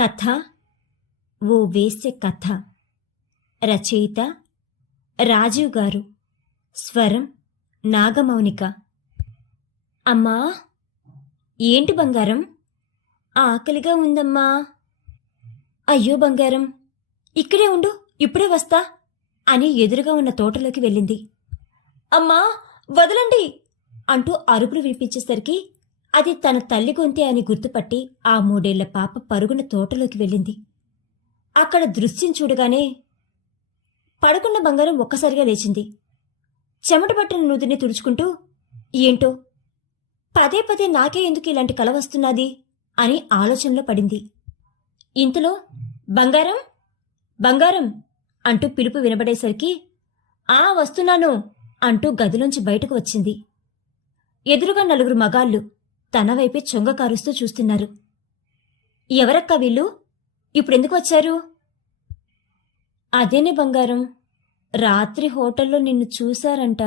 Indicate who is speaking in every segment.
Speaker 1: కథ ఓ వేసే కథ. రచయిత రాజీవ్ గారు. స్వరం నాగమౌనిక. అమ్మా! ఏంటి బంగారం? ఆకలిగా ఉందమ్మా. అయ్యో బంగారం! ఇక్కడే ఉండు ఇప్పుడే వస్తా అని ఎదురుగా ఉన్న తోటలోకి వెళ్ళింది. అమ్మా! వదలండి! అంటూ అరుపులు వినిపించేసరికి అది తన తల్లి గొంతే అని గుర్తుపట్టి ఆ మూడేళ్ళ పాప పరుగున తోటలోకి వెళ్ళింది. అక్కడ దృశ్యం చూడగానే పడుకున్న బంగారం ఒక్కసారిగా లేచింది. చెమట పట్టిన నుదిని తుడుచుకుంటూ ఏంటో పదే పదే నాకే ఎందుకు ఇలాంటి కల వస్తున్నది? అని ఆలోచనలో పడింది. ఇంతలో బంగారం బంగారం అంటూ పిలుపు వినబడేసరికి ఆ వస్తున్నాను అంటూ గదిలోంచి బయటకు వచ్చింది. ఎదురుగా నలుగురు మగాళ్ళు తన వైపే చొంగ కారుస్తూ చూస్తున్నారు. ఎవరక్క వీళ్ళు? ఇప్పుడెందుకు వచ్చారు? అదేనే బంగారం. రాత్రి హోటల్లో నిన్ను చూశారంట.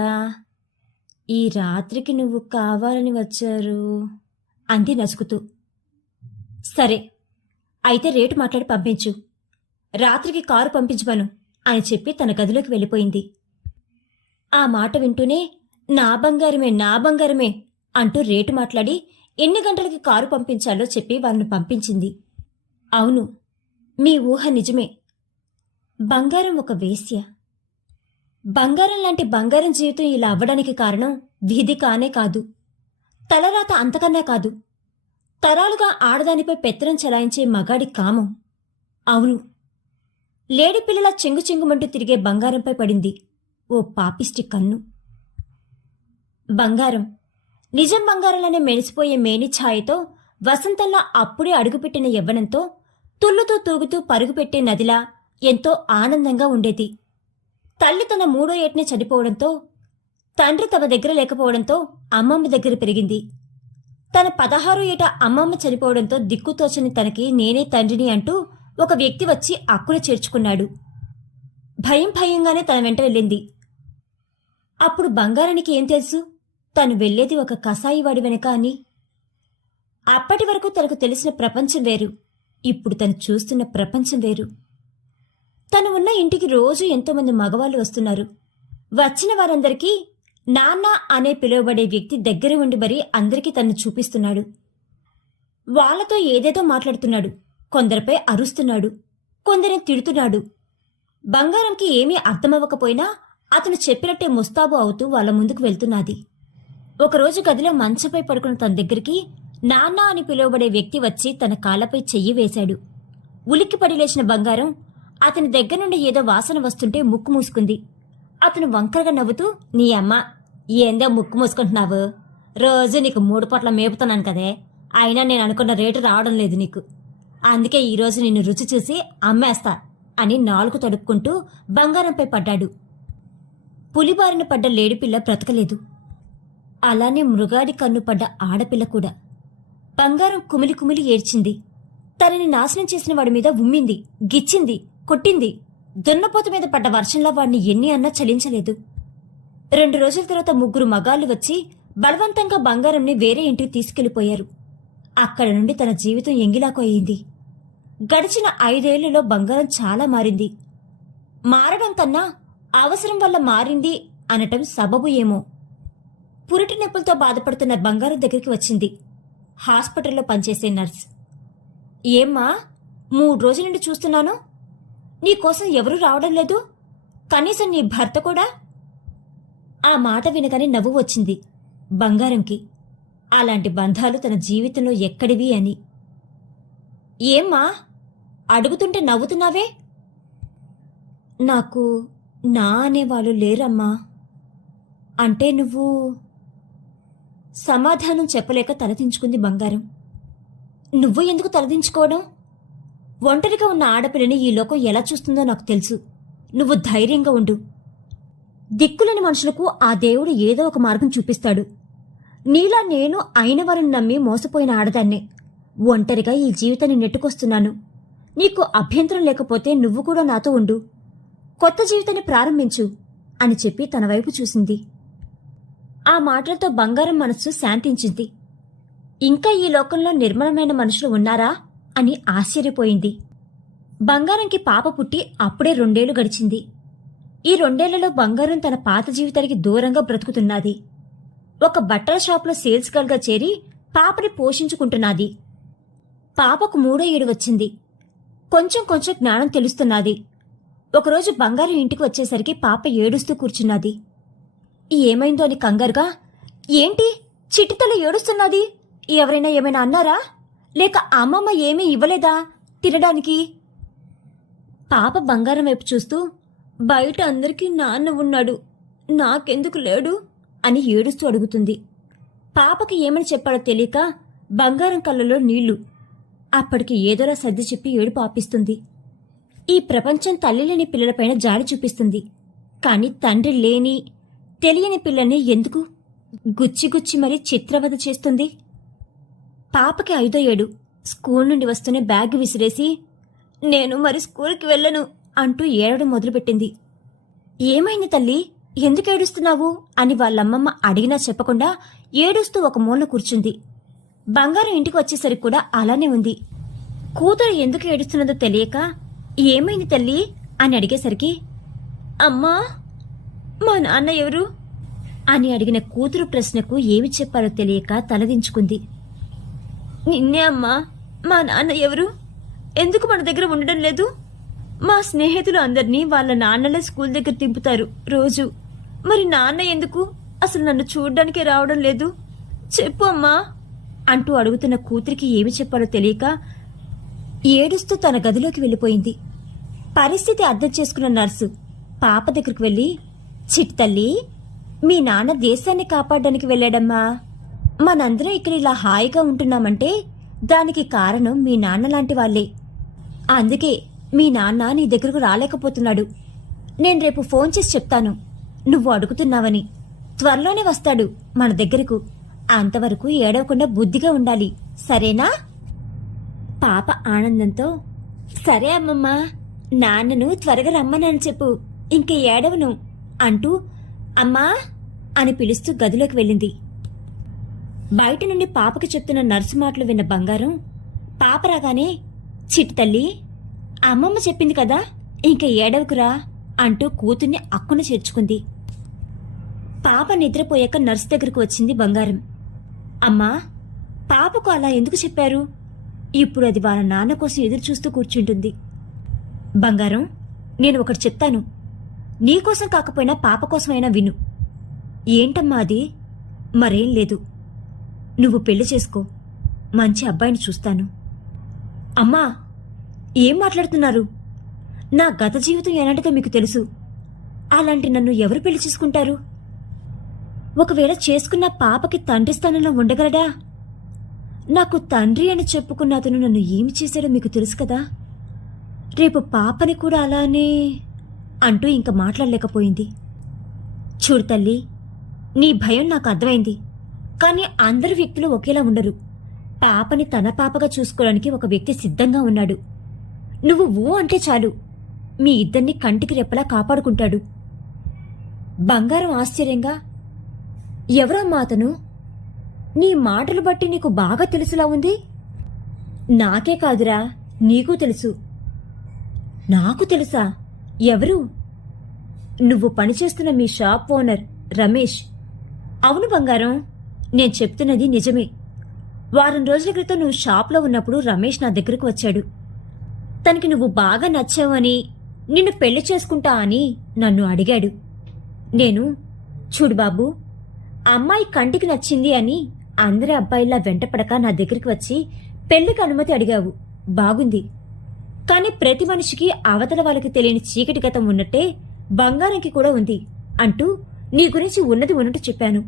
Speaker 1: ఈ రాత్రికి నువ్వు కావాలని వచ్చారు అంది నసుకుతూ. సరే అయితే రేటు మాట్లాడి పంపించు. రాత్రికి కారు పంపించమను అని చెప్పి తన గదిలోకి వెళ్ళిపోయింది. ఆ మాట వింటూనే నా బంగారమే నా బంగారమే అంటూ రేటు మాట్లాడి ఎన్ని గంటలకి కారు పంపించాలో చెప్పి వాళ్ళను పంపించింది. అవును మీ ఊహ నిజమే. బంగారం ఒక వేశ్య. బంగారం లాంటి బంగారం జీవితం ఇలా అవ్వడానికి కారణం విధి కానే కాదు. తలరాత అంతకన్నా కాదు. తరాలుగా ఆడదానిపై పెత్తనం చెలాయించే మగాడి కామం. అవును లేడి పిల్లల చెంగు చెంగుమంటూ తిరిగే బంగారంపై పడింది ఓ పాపిష్టి కన్ను. బంగారం నిజం బంగారంలోనే మెరిసిపోయే మేని ఛాయతో వసంతంలా అప్పుడే అడుగుపెట్టిన యవ్వనంతో తుళ్ళుతో తూగుతూ పరుగుపెట్టే నదిలా ఎంతో ఆనందంగా ఉండేది. తల్లి తన మూడో ఏటనే చనిపోవడంతో తండ్రి తమ దగ్గర లేకపోవడంతో అమ్మమ్మ దగ్గర పెరిగింది. తన పదహారో ఏట అమ్మమ్మ చనిపోవడంతో దిక్కుతోచని తనకి నేనే తండ్రిని అంటూ ఒక వ్యక్తి వచ్చి అక్కున చేర్చుకున్నాడు. భయం భయంగానే తన వెంట వెళ్ళింది. అప్పుడు బంగారానికి ఏం తెలుసు? తను వెళ్ళేది ఒక కసాయివాడి వెనక అని. అప్పటి వరకు తనకు తెలిసిన ప్రపంచం వేరు. ఇప్పుడు తను చూస్తున్న ప్రపంచం వేరు. తను ఉన్న ఇంటికి రోజు ఎంతోమంది మగవాళ్ళు వస్తున్నారు. వచ్చిన వారందరికీ నాన్న అనే పిలువబడే వ్యక్తి దగ్గర ఉండి మరీ అందరికీ తను చూపిస్తున్నాడు. వాళ్ళతో ఏదేదో మాట్లాడుతున్నాడు. కొందరిపై అరుస్తున్నాడు. కొందరిని తిడుతున్నాడు. బంగారంకి ఏమీ అర్థమవ్వకపోయినా అతను చెప్పినట్టే ముస్తాబు అవుతూ వాళ్ళ ముందుకు వెళ్తున్నది. ఒకరోజు గదిలో మంచంపై పడుకున్న తన దగ్గరికి నాన్న అని పిలువబడే వ్యక్తి వచ్చి తన కాళ్ళపై చెయ్యి వేశాడు. ఉలిక్కి పడిలేసిన బంగారం అతని దగ్గర నుండి ఏదో వాసన వస్తుంటే ముక్కు మూసుకుంది. అతను వంకరగా నవ్వుతూ నీ అమ్మ ఏందో ముక్కు మూసుకుంటున్నావు? రోజు నీకు మూడు పొట్ల మేపుతున్నాను కదే. అయినా నేను అనుకున్న రేటు రావడం లేదు నీకు. అందుకే ఈరోజు నిన్ను రుచి చూసి అమ్మేస్తా అని నాలుగు తడుక్కుంటూ బంగారంపై పడ్డాడు. పులిబారిన పడ్డ లేడిపిల్ల బ్రతకలేదు. అలానే మృగాడి కన్ను పడ్డ ఆడపిల్ల కూడా. బంగారం కుమిలి కుమిలి ఏడ్చింది. తనని నాశనం చేసిన వాడి మీద ఉమ్మింది గిచ్చింది కొట్టింది. దున్నపోత మీద పడ్డ వర్షంలో వాడిని ఎన్ని అన్నా చలించలేదు. రెండు రోజుల తర్వాత ముగ్గురు మగాళ్ళు వచ్చి బలవంతంగా బంగారంని వేరే ఇంటికి తీసుకెళ్ళిపోయారు అక్కడ నుండి తన జీవితం ఎంగిలాకు అయింది. గడిచిన ఐదేళ్ళలో బంగారం చాలా మారింది. మారడం కన్నా అవసరం వల్ల మారింది అనటం సబబు ఏమో. పురిటి నొప్పులతో బాధపడుతున్న బంగారం దగ్గరికి వచ్చింది. హాస్పిటల్లో పనిచేసే నర్స్. ఏమ్మా మూడు రోజుల నుండి చూస్తున్నాను. నీకోసం ఎవరూ రావడం లేదు. కనీసం నీ భర్త కూడా. ఆ మాట వినగానే నవ్వు వచ్చింది బంగారంకి. అలాంటి బంధాలు తన జీవితంలో ఎక్కడివి అని. ఏమ్మా అడుగుతుంటే నవ్వుతున్నావే? నాకు నా అనేవాళ్ళు లేరమ్మా. అంటే నువ్వు సమాధానం చెప్పలేక తలదించుకుంది బంగారం. నువ్వు ఎందుకు తలదించుకోవడం? ఒంటరిగా ఉన్న ఆడపిల్లని ఈ లోకం ఎలా చూస్తుందో నాకు తెలుసు. నువ్వు ధైర్యంగా ఉండు. దిక్కులేని మనుషులకు ఆ దేవుడు ఏదో ఒక మార్గం చూపిస్తాడు. నీలా నేను అయిన వారిని నమ్మి మోసపోయిన ఆడదాన్నే. ఒంటరిగా ఈ జీవితాన్ని నెట్టుకొస్తున్నాను. నీకు అభ్యంతరం లేకపోతే నువ్వు కూడా నాతో ఉండు. కొత్త జీవితాన్ని ప్రారంభించు అని చెప్పి తన వైపు చూసింది. ఆ మాటలతో బంగారం మనస్సు శాంతించింది. ఇంకా ఈ లోకంలో నిర్మలమైన మనుషులు ఉన్నారా? అని ఆశ్చర్యపోయింది. బంగారంకి పాప పుట్టి అప్పుడే రెండేళ్ళు గడిచింది. ఈ రెండేళ్ళలో బంగారం తన పాత జీవితానికి దూరంగా బ్రతుకుతున్నది. ఒక బట్టల షాప్లో సేల్స్ గర్ల్గా చేరి పాపని పోషించుకుంటున్నది. పాపకు మూడో ఏడు వచ్చింది. కొంచెం కొంచెం జ్ఞానం తెలుస్తున్నది. ఒకరోజు బంగారం ఇంటికి వచ్చేసరికి పాప ఏడుస్తూ కూర్చున్నది. ఏమైందో అని కంగారుగా ఏంటి? చిటితల ఏడుస్తున్నది? ఎవరైనా ఏమైనా అన్నారా? లేక అమ్మమ్మ ఏమీ ఇవ్వలేదా తినడానికి? పాప బంగారం వైపు చూస్తూ బయట అందరికీ నాన్న ఉన్నాడు. నాకెందుకు లేడు? అని ఏడుస్తూ అడుగుతుంది. పాపకి ఏమని చెప్పాడో తెలియక బంగారం కళ్ళలో నీళ్ళు. అప్పటికి ఏదోలా సర్ది చెప్పి ఏడుపు ఆపిస్తుంది. ఈ ప్రపంచం తల్లి లేని పిల్లలపైన జాలి చూపిస్తుంది. కానీ తండ్రి లేని తెలియని పిల్లని ఎందుకు? గుచ్చి గుచ్చి మరీ చిత్రవద చేస్తుంది. పాపకి ఐదో ఏడు. స్కూల్ నుండి వస్తూనే బ్యాగ్ విసిరేసి నేను మరి స్కూల్కి వెళ్ళను అంటూ ఏడవడం మొదలుపెట్టింది. ఏమైంది తల్లి? ఎందుకు ఏడుస్తున్నావు? అని వాళ్ళమ్మమ్మ అడిగినా చెప్పకుండా ఏడుస్తూ ఒక మూల కూర్చుంది. బంగారం ఇంటికి వచ్చేసరికి కూడా అలానే ఉంది. కూతురు ఎందుకు ఏడుస్తున్నదో తెలియక ఏమైంది తల్లి? అని అడిగేసరికి అమ్మా మా నాన్న ఎవరు? అని అడిగిన కూతురు ప్రశ్నకు ఏమి చెప్పాలో తెలియక తలదించుకుంది. నిన్నే అమ్మా మా నాన్న ఎవరు? ఎందుకు మన దగ్గర ఉండడం లేదు? మా స్నేహితులు అందరినీ వాళ్ళ నాన్నలే స్కూల్ దగ్గర తింపుతారు రోజు. మరి నాన్న ఎందుకు? అసలు నన్ను చూడ్డానికే రావడం లేదు. చెప్పు అమ్మా అంటూ అడుగుతున్న కూతురికి ఏమి చెప్పాలో తెలియక ఏడుస్తూ తన గదిలోకి వెళ్ళిపోయింది. పరిస్థితి అర్థం చేసుకున్న నర్సు పాప దగ్గరికి వెళ్ళి చిట్తల్లి మీ నాన్న దేశాన్ని కాపాడడానికి వెళ్ళాడమ్మా. మనందరం ఇక్కడ ఇలా హాయిగా ఉంటున్నామంటే దానికి కారణం మీ నాన్న లాంటి వాళ్ళే. అందుకే మీ నాన్న నీ దగ్గరకు రాలేకపోతున్నాడు. నేను రేపు ఫోన్ చేసి చెప్తాను. నువ్వు అడుగుతున్నావని. త్వరలోనే వస్తాడు మన దగ్గరకు. అంతవరకు ఏడవకుండా బుద్ధిగా ఉండాలి. సరేనా? పాప ఆనందంతో సరే అమ్మమ్మ నాన్నను త్వరగా రమ్మనని చెప్పు. ఇంక ఏడవను. అంటూ అమ్మా అని పిలుస్తూ గదిలోకి వెళ్ళింది. బయట నుండి పాపకి చెప్తున్న నర్సు మాటలు విన్న బంగారం పాప రాగానే చిట్టి తల్లి అమ్మమ్మ చెప్పింది కదా ఇంక ఏడవకురా అంటూ కూతుర్ని అక్కున చేర్చుకుంది. పాప నిద్రపోయాక నర్సు దగ్గరకు వచ్చింది బంగారం. అమ్మా పాపకు అలా ఎందుకు చెప్పారు? ఇప్పుడు అది వాళ్ళ నాన్న కోసం ఎదురు చూస్తూ కూర్చుంటుంది. బంగారం నేను ఒకటి చెప్తాను. నీకోసం కాకపోయినా పాప కోసమైనా విను. ఏంటమ్మా అది? మరేం లేదు. నువ్వు పెళ్ళి చేసుకో. మంచి అబ్బాయిని చూస్తాను. అమ్మా ఏం మాట్లాడుతున్నారు? నా గత జీవితం ఎలాంటిదో మీకు తెలుసు. అలాంటి నన్ను ఎవరు పెళ్ళి చేసుకుంటారు? ఒకవేళ చేసుకున్న పాపకి తండ్రి స్థానంలో ఉండగలడా? నాకు తండ్రి అని చెప్పుకున్న అతను నన్ను ఏమి చేశాడో మీకు తెలుసు కదా? రేపు పాపని కూడా అలానే అంటూ ఇంక మాట్లాడలేకపోయింది. చూడు తల్లి నీ భయం నాకు అర్థమైంది. కానీ అందరు వ్యక్తులు ఒకేలా ఉండరు. పాపని తన పాపగా చూసుకోవడానికి ఒక వ్యక్తి సిద్ధంగా ఉన్నాడు. నువ్వు ఊ అంటే చాలు. మీ ఇద్దరిని కంటికి రెప్పలా కాపాడుకుంటాడు. బంగారం ఆశ్చర్యంగా ఎవరా అతను? నీ మాటలు బట్టి నీకు బాగా తెలుసులా ఉంది? నాకే కాదురా నీకు తెలుసు. నాకు తెలుసా? ఎవరు? నువ్వు పనిచేస్తున్న మీ షాప్ ఓనర్ రమేష్. అవును బంగారం నేను చెప్తున్నది నిజమే. వారం రోజుల క్రితం నువ్వు షాప్లో ఉన్నప్పుడు రమేష్ నా దగ్గరకు వచ్చాడు. తనకి నువ్వు బాగా నచ్చావని నిన్ను పెళ్ళి చేసుకుంటా అని నన్ను అడిగాడు. నేను చూడు బాబు అమ్మాయి కంటికి నచ్చింది అని అందరి అబ్బాయిలా వెంటపడక నా దగ్గరికి వచ్చి పెళ్ళికి అనుమతి అడిగావు. బాగుంది. కాని ప్రతి మనిషికి అవతల వాళ్ళకి తెలియని చీకటి గతం ఉన్నట్టే బంగారంకి కూడా ఉంది అంటూ నీ గురించి ఉన్నది ఉన్నట్టు చెప్పాను.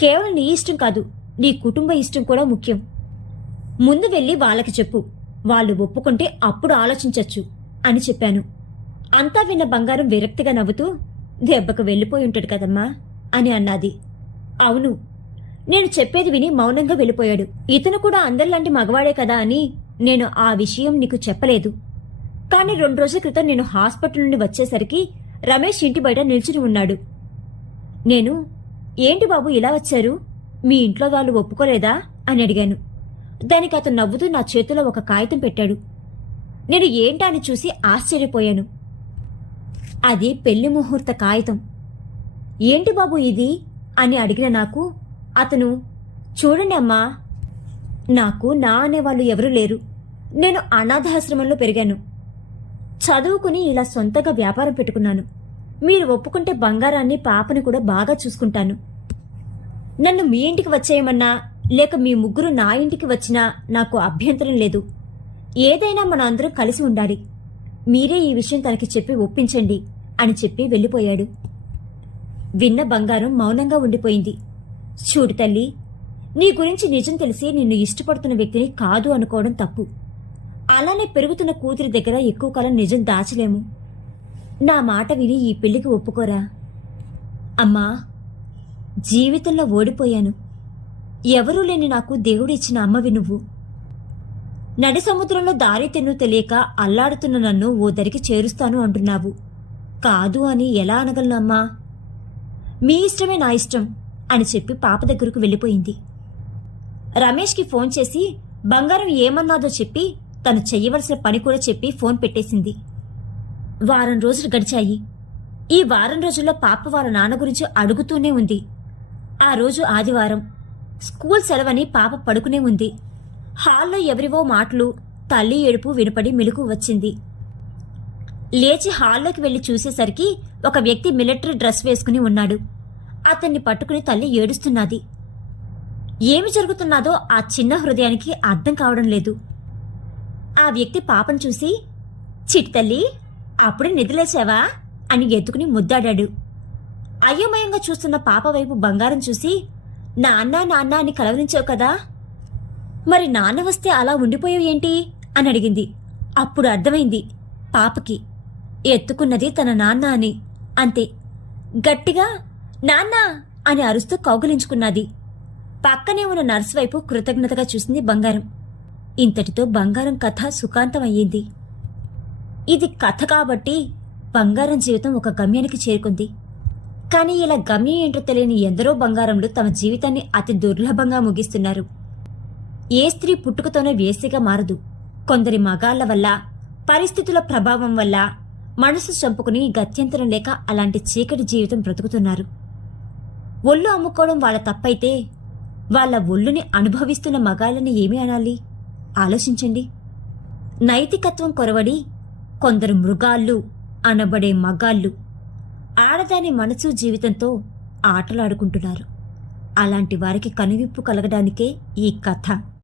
Speaker 1: కేవలం నీ ఇష్టం కాదు నీ కుటుంబ ఇష్టం కూడా ముఖ్యం. ముందు వెళ్ళి వాళ్ళకి చెప్పు వాళ్ళు ఒప్పుకుంటే అప్పుడు ఆలోచించచ్చు అని చెప్పాను. అంతా విన్న బంగారం విరక్తిగా నవ్వుతూ దెబ్బకు వెళ్ళిపోయి ఉంటాడు కదమ్మా అని అన్నది. అవును నేను చెప్పేది విని మౌనంగా వెళ్ళిపోయాడు. ఇతను కూడా అందరిలాంటి మగవాడే కదా అని నేను ఆ విషయం నీకు చెప్పలేదు. కానీ రెండు రోజుల క్రితం నేను హాస్పిటల్ నుండి వచ్చేసరికి రమేష్ ఇంటి బయట నిల్చుని ఉన్నాడు. నేను ఏంటి బాబు ఇలా వచ్చారు? మీ ఇంట్లో వాళ్ళు ఒప్పుకోలేదా? అని అడిగాను. దానికి అతను నవ్వుతూ నా చేతిలో ఒక కాగితం పెట్టాడు. నేను ఏంటా అని చూసి ఆశ్చర్యపోయాను. అది పెళ్ళి ముహూర్త కాగితం. ఏంటి బాబు ఇది? అని అడిగిన నాకు అతను చూడండి అమ్మా నాకు నా అనేవాళ్ళు ఎవరూ లేరు. నేను అనాథాశ్రమంలో పెరిగాను. చదువుకుని ఇలా సొంతగా వ్యాపారం పెట్టుకున్నాను. మీరు ఒప్పుకుంటే బంగారాన్ని పాపని కూడా బాగా చూసుకుంటాను. నన్ను మీ ఇంటికి వచ్చేయమన్నా లేక మీ ముగ్గురు నా ఇంటికి వచ్చినా నాకు అభ్యంతరం లేదు. ఏదైనా మన అందరం కలిసి ఉండాలి. మీరే ఈ విషయం తనకి చెప్పి ఒప్పించండి అని చెప్పి వెళ్ళిపోయాడు. విన్న బంగారం మౌనంగా ఉండిపోయింది. చూడు తల్లి నీ గురించి నిజం తెలిసి నిన్ను ఇష్టపడుతున్న వ్యక్తిని కాదు అనుకోవడం తప్పు. అలానే పెరుగుతున్న కూతురి దగ్గర ఎక్కువ కాలం నిజం దాచలేము. నా మాట విని ఈ పెళ్ళికి ఒప్పుకోరా? అమ్మా జీవితంలో ఓడిపోయాను. ఎవరూ లేని నాకు దేవుడు ఇచ్చిన అమ్మవి నువ్వు నడి సముద్రంలో దారి తెన్ను తెలియక అల్లాడుతున్న నన్ను ఓ దరికి చేరుస్తాను అంటున్నావు. కాదు అని ఎలా అనగలను అమ్మా? మీ ఇష్టమే నా ఇష్టం అని చెప్పి పాప దగ్గరకు వెళ్ళిపోయింది. రమేష్కి ఫోన్ చేసి బంగారం ఏమన్నాదో చెప్పి తను చెయ్యవలసిన పని కూడా చెప్పి ఫోన్ పెట్టేసింది. వారం రోజులు గడిచాయి. ఈ వారం రోజుల్లో పాప వాళ్ళ నాన్న గురించి అడుగుతూనే ఉంది. ఆ రోజు ఆదివారం. స్కూల్ సెలవని పాప పడుకునే ఉంది. హాల్లో ఎవరివో మాటలు తల్లి ఏడుపు వినపడి మెలకు వచ్చింది. లేచి హాల్లోకి వెళ్ళి చూసేసరికి ఒక వ్యక్తి మిలిటరీ డ్రెస్ వేసుకుని ఉన్నాడు. అతన్ని పట్టుకుని తల్లి ఏడుస్తున్నది. ఏమి జరుగుతున్నాదో ఆ చిన్న హృదయానికి అర్థం కావడం లేదు. ఆ వ్యక్తి పాపను చూసి చిట్టి తల్లి అప్పుడే నిద్రలేసావా అని ఎత్తుకుని ముద్దాడాడు. అయోమయంగా చూస్తున్న పాప వైపు బంగారం చూసి నాన్న నాన్న అని కలవరించావు కదా మరి నాన్న వస్తే అలా ఉండిపోయావు ఏంటి? అని అడిగింది. అప్పుడు అర్థమైంది పాపకి ఎత్తుకున్నది తన నాన్న అని. అంతే. గట్టిగా నాన్న అని అరుస్తూ కౌగిలించుకున్నది. పక్కనే ఉన్న నర్స్ వైపు కృతజ్ఞతగా చూసింది బంగారం. ఇంతటితో బంగారం కథ సుఖాంతం అయ్యింది ఇది కథ కాబట్టి బంగారం జీవితం ఒక గమ్యానికి చేరుకుంది. కానీ ఇలా గమ్యం ఏంటో తెలియని ఎందరో బంగారంలు తమ జీవితాన్ని అతి దుర్లభంగా ముగిస్తున్నారు. ఏ స్త్రీ పుట్టుకతోనే వేసిగా మారదు. కొందరి మగాళ్ళ వల్ల పరిస్థితుల ప్రభావం వల్ల మనసు చంపుకుని గత్యంతరం లేక అలాంటి చీకటి జీవితం బ్రతుకుతున్నారు. ఒళ్ళు అమ్ముకోవడం వాళ్ళ తప్పైతే వాళ్ళ ఒళ్ళుని అనుభవిస్తున్న మగాళ్ళని ఏమి అనాలి? ఆలోచించండి. నైతికత్వం కొరవడి కొందరు మృగాళ్ళు అనబడే మగాళ్ళు ఆడదాని మనసు జీవితంతో ఆటలాడుకుంటున్నారు. అలాంటి వారికి కనువిప్పు కలగడానికే ఈ కథ.